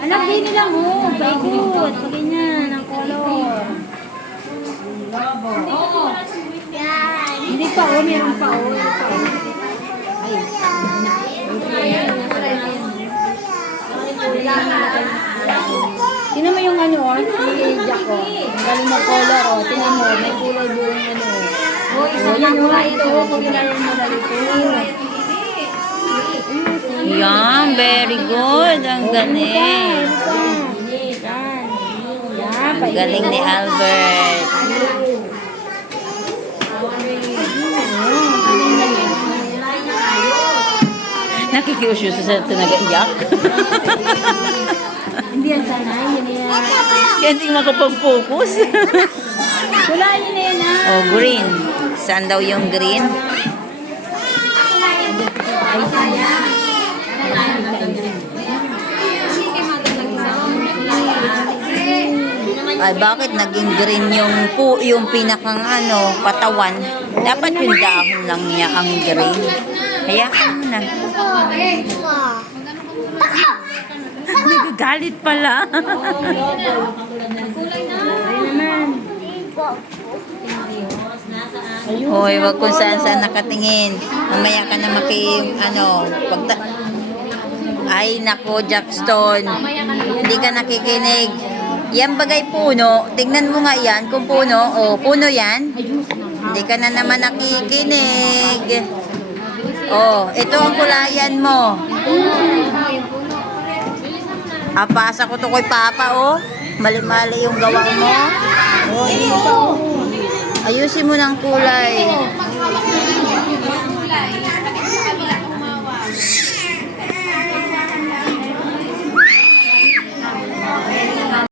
Alam din nila mo, paikot. Ganyan, ang color. Hindi pa, oh, meron pa, oh. Tingnan mo yung ano, si Jack, oh. Ang galing mag-color, oh. Tingnan mo, may kulay buong ano. Oh, yan, oh. Ito, oh, kung ilan mo ganito. Yan, very good. Ang galing. Ang galing ni Albert. Nakikiusyo sa ito nag-iyak. Hindi yan sana, yun yan. Kaya hindi makapag-focus. Wala yun yan, ah. Oh, green. Saan daw yung green? Ay, sana. Ay, bakit naging green yung pinakang ano, katawan? Dapat yung dahon lang niya ang green. Hayaan mo na. Nagagalit pala. Hoy, wag kung saan nakatingin. Mamaya ka na ay, nako, Jackstone. Hindi ka nakikinig. Yan bagay puno. Tignan mo nga yan kung puno. O, puno yan. Hindi ka na naman nakikinig. Oh, ito ang kulayan mo. Apasa ko to kay Papa, oh. Mali-mali yung gawa mo. Oh, ayusin mo ng kulay.